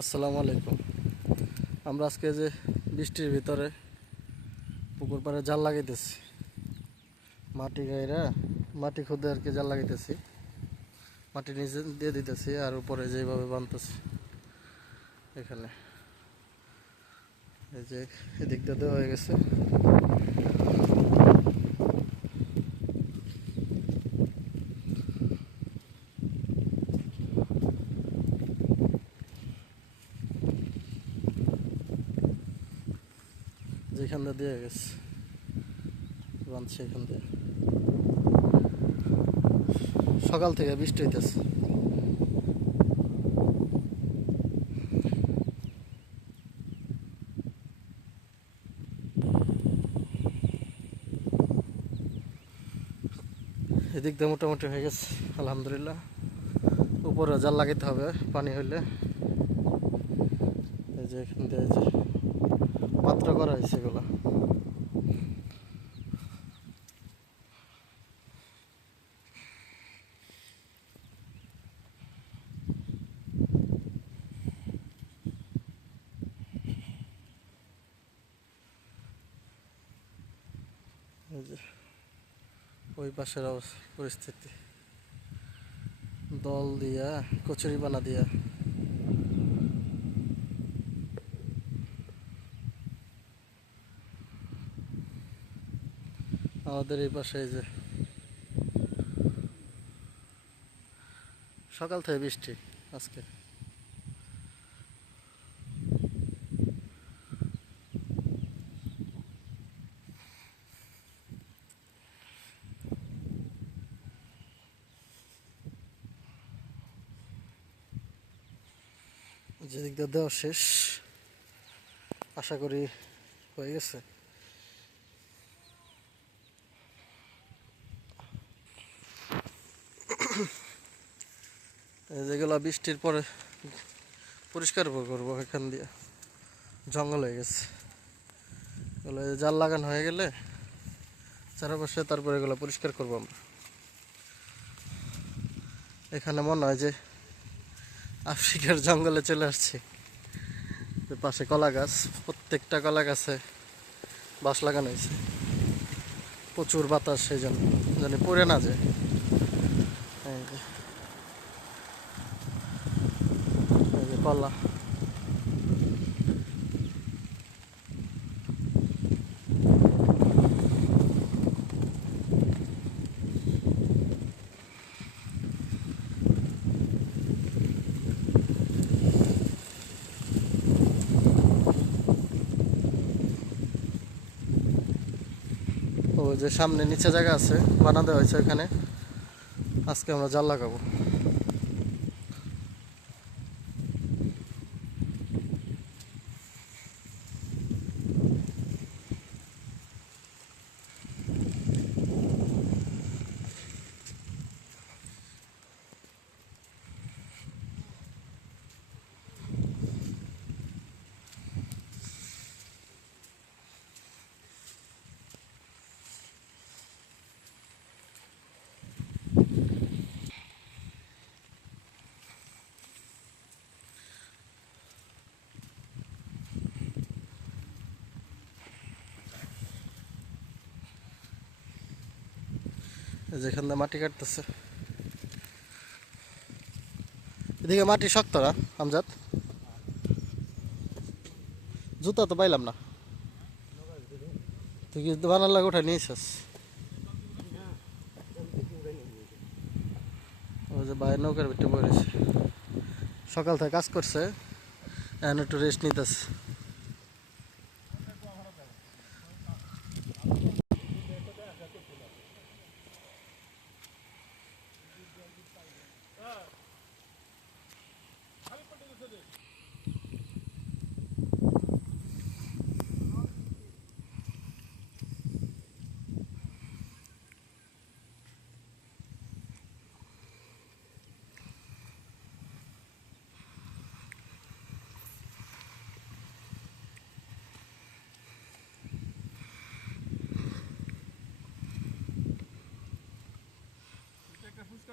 আসসালামু আলাইকুম। আমরা আজকে যে বৃষ্টির ভিতরে পুকুর পাড়ে জাল লাগাইতেছি। মাটি গাইরা মাটি খুদে আর কি জাল লাগাইতেছি। মাটি নিচে দিয়ে দিতেছি আর উপরে যেভাবে বানতেছি এখানে। এই যে এদিক দিয়ে দেওয়া হয়ে গেছে। যেখান দিয়ে দিয়ে গেছে। বাঁধছে এখান দিয়ে। সকাল থেকে বৃষ্টি হইতেছে। এদিক দিয়ে মোটামুটি হয়ে গেছে, আলহামদুলিল্লাহ। উপরে জাল লাগাইতে হবে, পানি হইলে। এই যে এখান দিয়ে পাত্র করা হয়েছে এগুলো। ওই পাশের অবস্থা পরিস্থিতি। দল দিয়া কচুরি বানা দিয়া। আমাদের এই পাশে যে সকাল থেকে বৃষ্টি আজকে। যেদিক দিয়ে দেওয়া শেষ, আশা করি হয়ে গেছে। যেগুলো বৃষ্টির পরে পরিষ্কার করব এখান দিয়ে। জঙ্গল হয়ে গেছে। এগুলো জাল লাগানো হয়ে গেলে চারপাশে তারপরে এগুলো পরিষ্কার করব আমরা। এখানে মনে হয় যে আফ্রিকার জঙ্গলে চলে আসছি। পাশে কলা গাছ, প্রত্যেকটা কলা গাছে বাঁশ লাগানো হয়েছে। প্রচুর বাতাস, সেই জন্য। যেন পড়ে না যায় এই যে এই যে কলা যে সামনে নিচে জায়গা আছে বানা দেওয়া হয়েছে ওখানে আজকে আমরা জাল লাগাবো এই যেখান দিয়ে মাটি কাটতেছে। এদিকে মাটি শক্ত না, আমজাদ? জুতা তো পাইলাম না। তুই কি বানার লাগে উঠে নিয়েছিস? ওই যে বাইরে নৌকার ভিতরে পড়েছে সকাল থেকে কাজ করছে, এখন একটু রেস্ট নিতেছে আমি না ফুচকার দোকান থেকে কয়টা ই মাছা মাছা বানা হুম দেখি যে গাড়ি করে দিয়ে খাইবে এটা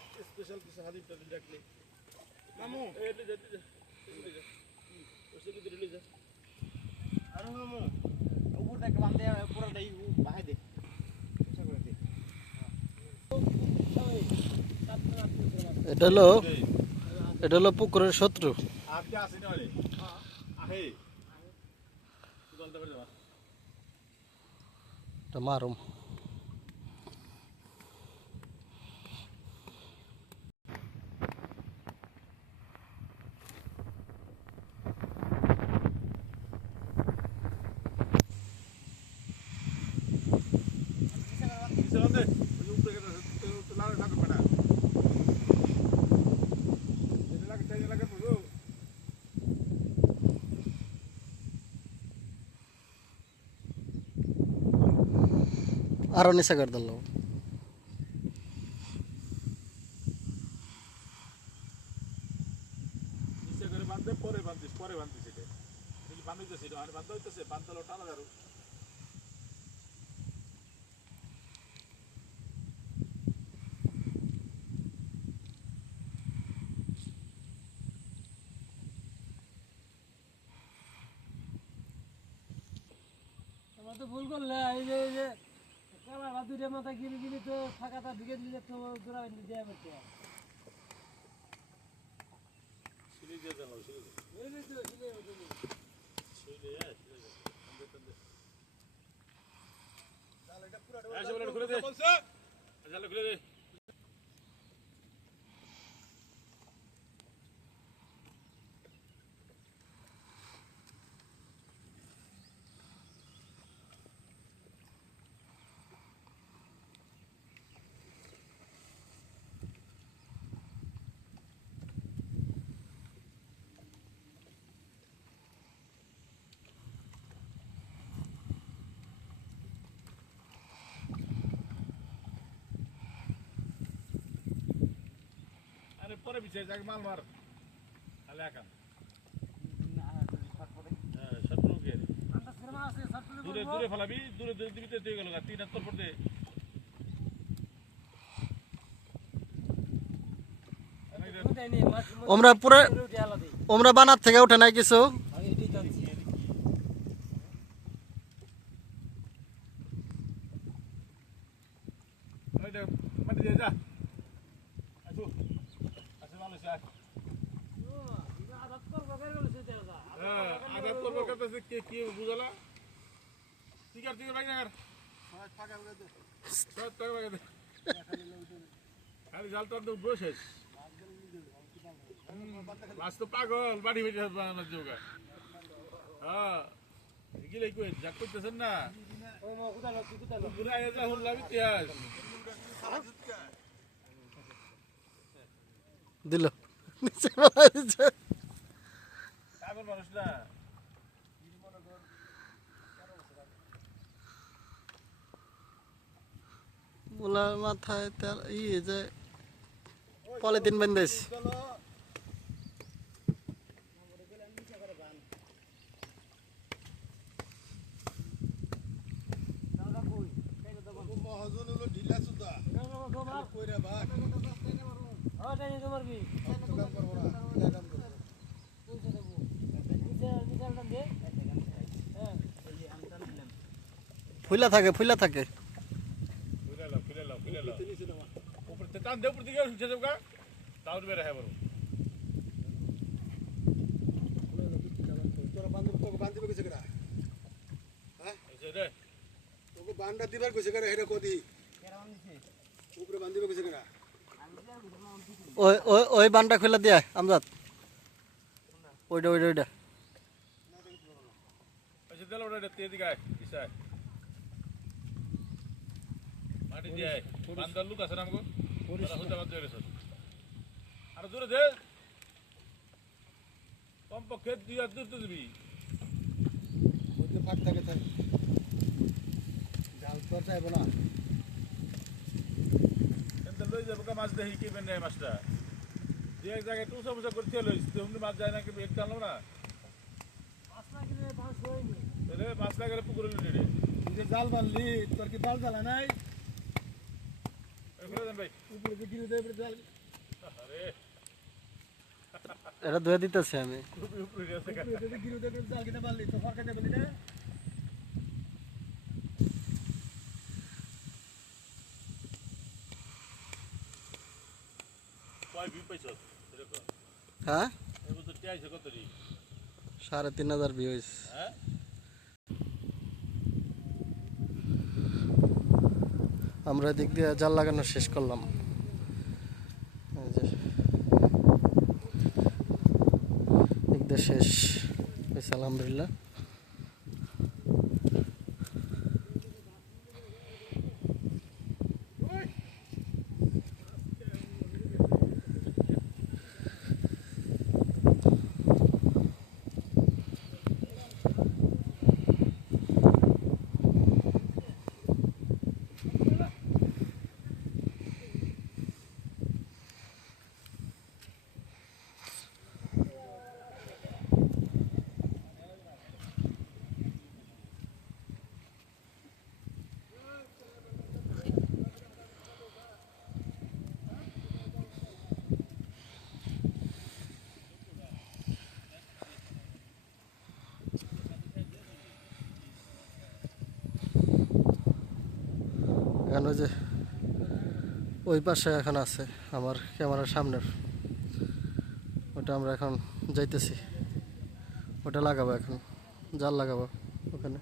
স্পেশাল কিছু হালিম টালিম রাখলে মামু। যা যা আরে মামু। উপরটাকে বান্ধে পুরোটাই বাহাই দে। দে। এটা হলো এটা হলো পুকুরের শত্রু। আপনি আসেন না আহে। দলটা বেরে যা এটা মারুম। আরও নিচে করে দিল। পরে বাঁধিস পরে বাঁধিস এটা বাঁধিতেছে এটা মানে বাঁধতে হইতেছে বাঁধতে টানা যারো তো ভুল করলে এই যে এই যে কালা দুইটা মাথা গিরি গিরি তো ফাঁকাটা ঢুকে দিলে তো জোড়া বেঁধে দেওয়া করতে হ্যাঁ দে খুলে দে। খুলে দে। বিছে যাকে মাল মার। আলে একা। হ্যাঁ দূরে দূরে ফেলাবি দূরে দূরে দিবি তুই গেল তিন হাত তোর পড়তে। আমরা পুরো আমরা বানার থেকে উঠে নাই কিছু আমি এটাই জানছি ওই দেখ মাটি দিয়ে যা আসু আসু ভালো স্যার আদাত করব বের গেলে সেটা আলাদা হ্যাঁ আদাত করবার কথা আছে কে কি বুঝালা ঠিক আছে ঠিক আছে ভাই না সব টাকা বাগে দে খালি জাল মাছ তো পাগল বাড়ি বেটে বানানোর যোগা। হ্যাঁ গিলে কই যা করতেছেন না? ও মা কোথায় লোক কোথায় লোক পুরা এটা শুনলাম ইতিহাস দিল নিচে মানুষ না মুলার মাথায় তেল ই যে পলিথিন বেঁধেছি দাদা কই কেন দাদা মহাজন হলো ঢিলা সুদা কেন তোমার কইরা বাঘ ও টাইনি তোমার কি কাম করব না এটা কাম করব পয়সা দেবো মিসাল মিসাল দাম দে হ্যাঁ ফুলা থাকে ফুলা থাকে খুলে লাও খুলে লাও খুলে লাও উপর থেকে টান দে উপর দিকে উঠে যাব গা তাও বেড়ে হ্যাঁ বলো তোরা বান্ধব তোকে বান্ধিবে কইছে কেরা এসে রে তোকে বান্ডা দিবার কইছে কেরা হেটা কদি উপরে বান্ধিবে কইছে কেরা ওই ওই ওই বানটা খুলে দিয়া আমজাদ ওইটা ওইটা ওইটা এসে দিল ওটা তে দিকে আয় ইসায় মাটি দিয়ে আয় বান্দার লুক আছে না আমাকে আর দূরে দে। কমপক্ষে দুই হাত দূর তো দিবি ফাঁক থাকে তাহলে জাল তো আর চাইব না। কিন্তু লই যাব মাছ দেখি কি বেন মাছটা। যে এক জায়গায় টুসা মুসা করতে লইস। তুমি মাছ যায় না কি একটু আনলো না? মাছ লাগালে পুকুরে লুটে জাল বানলি তোর কি জাল জ্বালা নাই ফেলে দেন ভাই উপরে যে গিরে দেবে জাল আরে এটা ধুয়ে দিতেছি আমি। খুবই উপরে গেছে গা। উপরে যে গিরে দেবে জাল কিনে বানলি তো ফাঁকা দেবে না কয় ভিউ পাইছ এরকম হ্যাঁ এই বছর টিয়াইছে কত রি সাড়ে তিন হাজার ভিউ হয়েছে হ্যাঁ আমরা এদিক দিয়ে জাল লাগানো শেষ করলাম। শেষ। আলহামদুলিল্লাহ। এখন ওই যে, ওই পাশে এখন আছে, আমার ক্যামেরার সামনের। ওটা আমরা এখন যাইতেছি। ওটা লাগাবো এখন, জাল লাগাবো ওখানে।